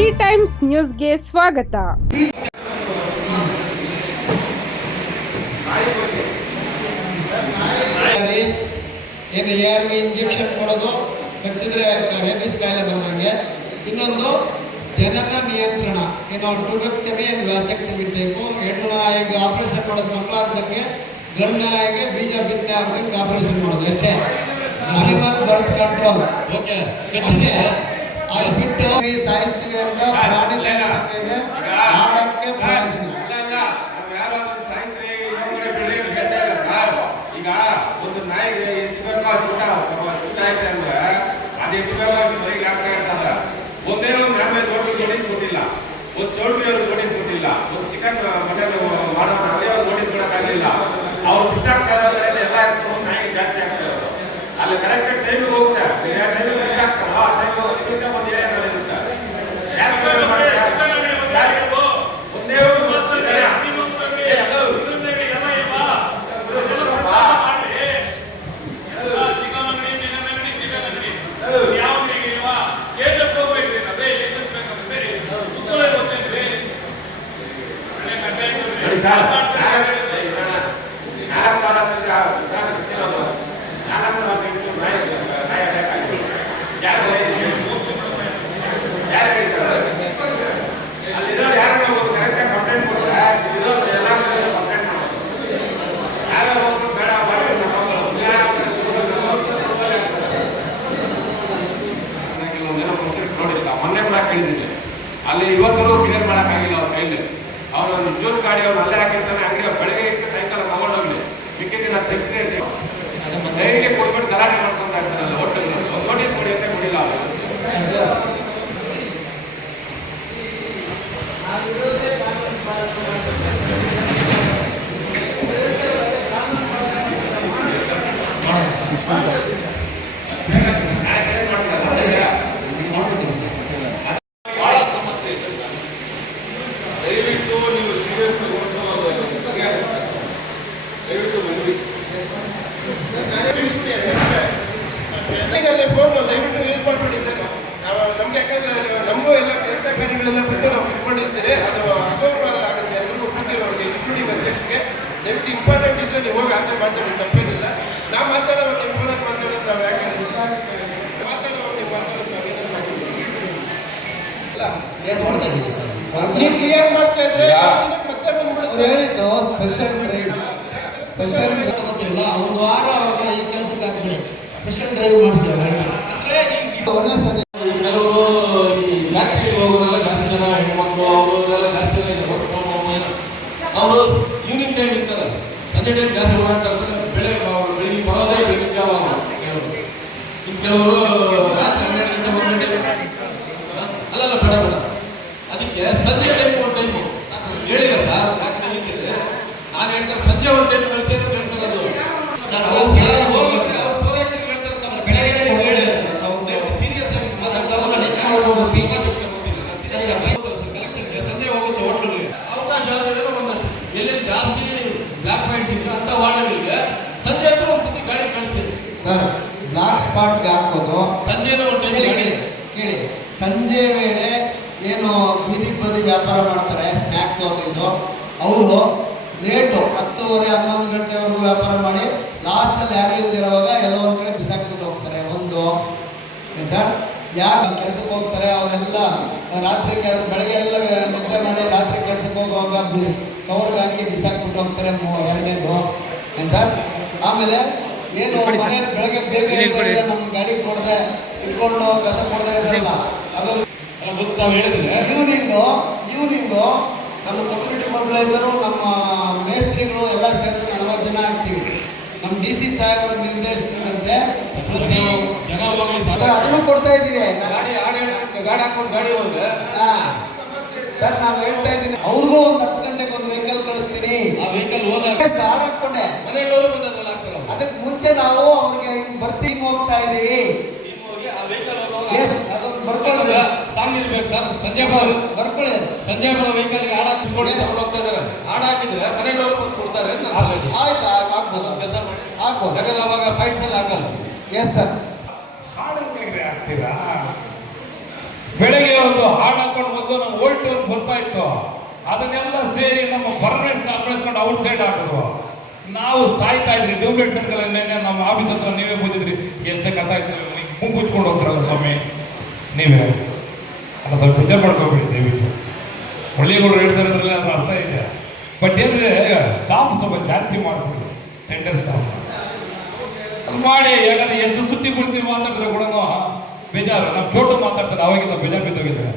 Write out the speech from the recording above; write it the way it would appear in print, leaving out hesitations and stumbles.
C times ನ್ಯೂಸ್ಗೆ ಸ್ವಾಗತ. ಏನು ARV ಇಂಜೆಕ್ಷನ್ ಕೊಡೋದು, ಕಚ್ಚಿದ್ರೆ ರೇಬಿಸ್ ಕಾಯಿಲೆ ಬರ್ದಂಗೆ. ಇನ್ನೊಂದು ಜನನ ನಿಯಂತ್ರಣ, ಏನೋ ಟ್ಯೂಬೆಕ್ಟಮಿ ಆ್ಯಂಡ್ ವ್ಯಾಸೆಕ್ಟಮಿ ಟೈಪು. ಹೆಣ್ಣು ನಾಯಿಗೆ ಆಪರೇಷನ್ ಮಾಡೋದು ಮಕ್ಕಳಾಗ್ದಂಗೆ, ಗಂಡು ನಾಯಿಗೆ ಬೀಜ ಬಿತ್ತನೆ ಆಗ್ದಂಗೆ ಆಪರೇಷನ್ ಮಾಡೋದು ಅಷ್ಟೇ. ಅನಿಮಲ್ ಬರ್ತ್ ಕಂಟ್ರೋಲ್ ಅಷ್ಟೇ. ಅದು ಬಿಟ್ಟು ಸಾಯಿಸ್ತೀವಿ ಅಂತ ಪ್ರಾಣಿ ದಯಾ ಸಂಘ ಇದೆ, ಆಡಕ್ಕೆ ಈಗ ಒಂದು ನಾಯಿಗೆ ಎಷ್ಟು ಬೇಕೋ ಊಟ ಐತೆ ಅಂದ್ರೆ ಅದು ಎಷ್ಟು ಬೇಕೋ ಬರೀ ಆಗ್ತಾ ಇರ್ತದ. ಒಂದೇ ಒಂದು ನಾನ್ ವೆಜ್ ಕೊಟ್ಟಿಲ್ಲ, ಒಂದು ಚೌಟ್ರಿ ಅವ್ರಿಗೆ ನೋಟಿಸ್ ಕೊಟ್ಟಿಲ್ಲ, ಒಂದು ಚಿಕನ್ ಮಟನ್ ಮಾಡೋ ಅಲ್ಲಿ ಅವ್ರು ನೋಟಿಸ್ ಕೊಡೋಕ್ಕಾಗಲಿಲ್ಲ. ಅವ್ರು ಬಿಸಾಕ್ತಾ ಇರೋ ಕಡೆ ಎಲ್ಲ ಇರ್ತಾರೆ, ನಾಯಿಗೆ ಜಾಸ್ತಿ ಆಗ್ತಾ ಇರೋದು. ಅಲ್ಲಿ ಕರೆಕ್ಟ್ ಟೈಮಿಗೆ ಹೋಗುತ್ತೆ, ಟೈಮಿಗೆ ಬಿಸಾಕ್ತಾರೋ ಆ ಟೈಮ್ ಹೋಗ್ತಿರುತ್ತೆ, ಒಂದು ಏರಿಯಾದಲ್ಲಿ ಇರುತ್ತೆ. ಒಂದೇ ಒಂದು ಅಲ್ಲಿ ಇವತ್ತರೂ ಕ್ಲಿಯರ್ ಮಾಡೋಕ್ಕಾಗಿಲ್ಲ ಅವ್ರ ಕೈಲಿ. ಅವನು ಜ್ಯೂಸ್ ಗಾಡಿ ಅವ್ನು ಅಲ್ಲೇ ಹಾಕಿರ್ತಾನೆ, ಅಂಗಡಿ ಬೆಳಗ್ಗೆ ಇಟ್ಟು ಸಾಯಂಕಾಲ ತಗೊಂಡೋಗ್ಲಿ, ಮಿಕ್ಕಿದಿನ ತೆಗ್ಸ್ರಿ ಅಂತ ಡೈಲಿ ಕೊಡ್ಬಿಟ್ಟು ಗಲಾಟೆ ಮಾಡ್ಕೊಂತ ಇರ್ತಾರಲ್ಲ ಹೋಟೆಲ್. ಒಂದು ನೋಟಿಸ್ ಕೊಡಿ ಅಂತ ಕೊಡಿಲ್ಲ ಅವರು. ಬಹಳ ಸಮಸ್ಯೆ ಇದೆ ಸರ್. ದಯವಿಟ್ಟು ನೀವು ಸೀರಿಯಸ್ ತಗೊಂಡು ದಯವಿಟ್ಟು ಮನವಿ ಫೋನ್ ದಯವಿಟ್ಟು ಯೂಸ್ ಮಾಡಿಬಿಡಿ ಸರ್. ನಾವು ನಮ್ಗೆ ಯಾಕಂದ್ರೆ ನಮ್ಮ ಎಲ್ಲ ಕೆಲಸ ಕಾರ್ಯಗಳೆಲ್ಲ ಬಿಟ್ಟು ನಾವು ಇಟ್ಕೊಂಡಿರ್ತೀರಿ, ಅದು ಅಗೌರವ ಆಗುತ್ತೆ ಎಲ್ಲರಿಗೂ ಕೂತಿರೋರಿಗೆ, ಇನ್ಕ್ಲೂಡಿಂಗ್ ಅಧ್ಯಕ್ಷರಿಗೆ. ದಯವಿಟ್ಟು ಇಂಪಾರ್ಟೆಂಟ್ ಇದ್ರೆ ನೀವು ಹೋಗಿ ಆಚೆ ಮಾತಾಡಿ, ತಪ್ಪೇನಿಲ್ಲ. ನಾವು ಮಾತಾಡೋವಾಗ ನೀವು ಫೋನಲ್ಲಿ ಮಾತಾಡೋದು ನಾವು ಯಾಕೆ ಮಾತಾಡೋವಾಗ ನೀವು ಮಾತಾಡೋದು ನಾವೇನು ಕ್ಲಿಯರ್ ಮಾಡ್ತಾ ಇದ್ರೆ ಮತ್ತೆ ಬಂದ್ಬಿಡುತ್ತೆ. ಹೇಳಿದ್ದು ಸ್ಪೆಷಲ್ ಡ್ರೈವ್, ಸ್ಪೆಷಲ್ ಗೊತ್ತಿಲ್ಲ. ಒಂದು ವಾರ ಅವ್ರನ್ನ ಈ ಕೆಲಸಕ್ಕೆ ಹಾಕ್ಬಿಡಿ, ಸ್ಪೆಷಲ್ ಡ್ರೈವ್ ಮಾಡಿಸಿ. ಒಳ್ಳೆ ಸಜೆ ಕೆಲವರು ಈ ಫ್ಯಾಕ್ಟ್ರಿಗೆ ಹೋಗೋರೆಲ್ಲ ಜಾಸ್ತಿ ಜನ ಹೆಣ್ಮಕ್ಳು, ಅವರೆಲ್ಲ ಜಾಸ್ತಿ ಜನ ಇದೆ. ಅವರು ಈವ್ನಿಂಗ್ ಟೈಮ್ ಇರ್ತಾರೆ, ಸಂಜೆ ಟೈಮ್ ಜಾಸ್ತಿ ಓಡಾಡ್ತಾ ಇರ್ತಾರೆ. ಬೆಳಿಗ್ಗೆ ಬರೋದೇ ಬೆಳಿಗ್ಗೆ ಜಾವ ಕೆಲವರು. ಇನ್ನು ಕೆಲವರು ರಾತ್ರಿ 12 ಗಂಟೆ 1 ಗಂಟೆ ಅಲ್ಲಲ್ಲ ಬೇಡ ಬೇಡ. ಅದಕ್ಕೆ ಸಂಜೆ ಟೈಮ್ ಒಂದು ಟೈಮು ಹೇಳಿಲ್ಲ ಸರ್. ಯಾಕೆ ಹೇಳಿದ್ರೆ ನಾನು ಹೇಳ್ತಾರೆ ಸಂಜೆ ಒಂದು ಟೈಮ್ ಕಳಿಸಿ ಅಂತ ಹೇಳ್ತಾರೆ. ಅದು ಸರ್ ಸೀರಿಯಸ್ ಆಗಿ ಸಂಜೆ ಹೋಗುತ್ತೆ ಹೋಟ್ಲಲ್ಲಿ. ಅವಕಾಶ ಆದ್ರೆ ಒಂದಷ್ಟು ಎಲ್ಲೆಲ್ಲಿ ಜಾಸ್ತಿ ಬ್ಲಾಕ್ ಪಾಯಿಂಟ್ಸ್ ಇತ್ತು ಅಂತ ವಾರ್ಡ್ಗಳಿಗೆ ಸಂಜೆ ಹತ್ರ ಒಂದು ಬುದ್ಧಿ ಗಾಡಿ ಕಳಿಸಿ ಸರ್. ಬ್ಲಾಕ್ ಸ್ಪಾಟ್ಗೆ ಹಾಕೋದು ಸಂಜೆನೂ ಒಂದು ಟೈಮ್ ಕೇಳಿ. ಸಂಜೆ ವೇಳೆ ಏನು ಬೀದಿ ಬದಿ ವ್ಯಾಪಾರ ಮಾಡ್ತಾರೆ, ಸ್ನ್ಯಾಕ್ಸ್ ಇದು, ಅವರು ಲೇಟು 10:30 11 ಗಂಟೆವರೆಗೂ ವ್ಯಾಪಾರ ಮಾಡಿ ಲಾಸ್ಟಲ್ಲಿ ಯಾರು ಇಲ್ದಿರೋವಾಗ ಎಲ್ಲೋ ಒಂದು ಕಡೆ ಬಿಸಾಕ್ಬಿಟ್ಟು ಹೋಗ್ತಾರೆ. ಒಂದು ಸರ್, ಯಾರು ಕೆಲ್ಸಕ್ಕೆ ಹೋಗ್ತಾರೆ ಅವರೆಲ್ಲ ರಾತ್ರಿ ಬೆಳಗ್ಗೆ ಎಲ್ಲ ನಿದ್ದೆ ಮಾಡಿ ರಾತ್ರಿ ಕೆಲ್ಸಕ್ಕೆ ಹೋಗುವಾಗ ಕವರ್ಗೆ ಹಾಕಿ ಬಿಸಾಕ್ಬಿಟ್ಟು ಹೋಗ್ತಾರೆ. ಎರಡನೇದು ಏನು ಸರ್. ಆಮೇಲೆ ಏನು ಮನೆ ಬೆಳಗ್ಗೆ ಬೇಗ ನಮ್ಮ ಗಾಡಿ ಕೊಡದೆ ಇಟ್ಕೊಂಡು ಕಸ ಕೊಡದೆ ಇರಲ್ಲ, ಅದು ಈವ್ನಿಂಗು ನಮ್ಮ ಕಮ್ಯುನಿಟಿ ಮೊಬಿಲೈಸರು, ನಮ್ಮ ಮೇಸ್ತ್ರಿಗಳು ಎಲ್ಲ ಸೇರಿ 40 ಜನ ಆಗ್ತೀವಿ. ನಮ್ಮ DC ಸಾಹೇಬರು ನಿರ್ದೇಶಿಸಿದಂತೆ ಅದನ್ನು ಕೊಡ್ತಾ ಇದ್ದೀವಿ. ಗಾಡಿ ಹಾಕೊಂಡು ಗಾಡಿ ಹೋದ್ರೆ ಸರ್ ನಾನು ಹೇಳ್ತಾ ಇದ್ದೀನಿ, ಅವ್ರಿಗೂ ಒಂದು 10 ಗಂಟೆಗೆ ಒಂದು ವೆಹಿಕಲ್ ಕಳಿಸ್ತೀನಿ. ಆ ವೆಹಿಕಲ್ ಹೋದಾಗ ಸಾಡ್ ಹಾಕೊಂಡೆ ಮನೆಯಲ್ಲವರು ಬಂದಲ್ಲ ಆಗ್ತಾರೆ. ಅದಕ್ಕೆ ಮುಂಚೆ ನಾವು ಅವ್ರಿಗೆ ಬರ್ತಿ ಹೋಗ್ತಾ ಇದ್ದೀವಿ. ಎಸ್, ಅದೊಂದು ಬರ್ಕೊಳ್ಳಿ. ಸಾಂಗ್ ಇರ್ಬೇಕು ಸರ್. ಸಂಜೆ ಬರ್ಕೊಳ್ಳಿ. ಅದು ಸಂಜೆ ಬರೋ ವೆಹಿಕಲ್ಗೆ ಹಾಡು ಹಾಕಿಸ್ಕೊಂಡು ಹೋಗ್ತಾ ಇದ್ದಾರೆ. ಹಾಡು ಹಾಕಿದ್ರೆ ಮನೆಯಲ್ಲವರು ಬಂದು ಕೊಡ್ತಾರೆ. ಆಯ್ತು, ಆಗ್ಬೋದು, ಕೆಲಸ ಮಾಡಿ ಆಗ್ಬೋದು. ಯಾಕಂದ್ರೆ ಅವಾಗ ಪಾಯಿಂಟ್ಸ್ ಎಲ್ಲ ಹಾಕಲ್ಲ. Yes sir. ಹಾಡು ಬೇರೆ ಆಗ್ತೀರಾ? ಬೆಳಗ್ಗೆ ಒಂದು ಹಾಡು ಹಾಕೊಂಡು ಮೊದಲು ನಮ್ಮ ಓಲ್ಡ್ ಟೋನ್ ಬರ್ತಾ ಇತ್ತು, ಅದನ್ನೆಲ್ಲ ಸೇರಿ ನಮ್ಮ ಪರ್ಮನೆಂಟ್ ಸ್ಟಾಫ್ ಬೆಳೆಸ್ಕೊಂಡು ಔಟ್ ಸೈಡ್ ಹಾಕಿದ್ರು. ನಾವು ಸಾಯ್ತಾ ಇದ್ರಿ ಡ್ಯೂಬ್ಲೆಟ್ ಸರ್ಕಲ್. ನೆನ್ನೆ ನಮ್ಮ ಆಫೀಸ್ ಹತ್ರ ನೀವೇ ಬಂದಿದ್ರಿ, ಎಷ್ಟೇ ಕಥಾಯಿಸಿ ಮೂಗು ಮುಚ್ಕೊಂಡು ಹೋಗ್ತಾರಲ್ಲ ಸ್ವಾಮಿ ನೀವೇ. ಅಲ್ಲ ಸ್ವಲ್ಪ ಬೇಜಾರು ಮಾಡ್ಕೋಬೇಡಿ ದಯವಿಟ್ಟು. ಒಳ್ಳೆಗೌಡರು ಹೇಳ್ತಾ ಇರೋದ್ರಲ್ಲಿ ಅದ್ರ ಅರ್ಥ ಇದೆ. ಬಟ್ ಏನಿದೆ, ಸ್ಟಾಫ್ ಸ್ವಲ್ಪ ಜಾಸ್ತಿ ಮಾಡ್ಬಿಡಿ, ಟೆಂಡರ್ ಸ್ಟಾಫ್ ಅದು ಮಾಡಿ. ಯಾಕಂದ್ರೆ ಎಷ್ಟು ಸುತ್ತಿ ಬಿಡಿಸಿ ಮಾತಾಡಿದ್ರೆ ಕೂಡ ಬೇಜಾರು. ನಮ್ಮ ಚೋಟು ಮಾತಾಡ್ತಾರೆ, ಅವಾಗಿಂದ ಬೇಜಾರು ಬಿದ್ದೋಗಿದ್ದಾರೆ.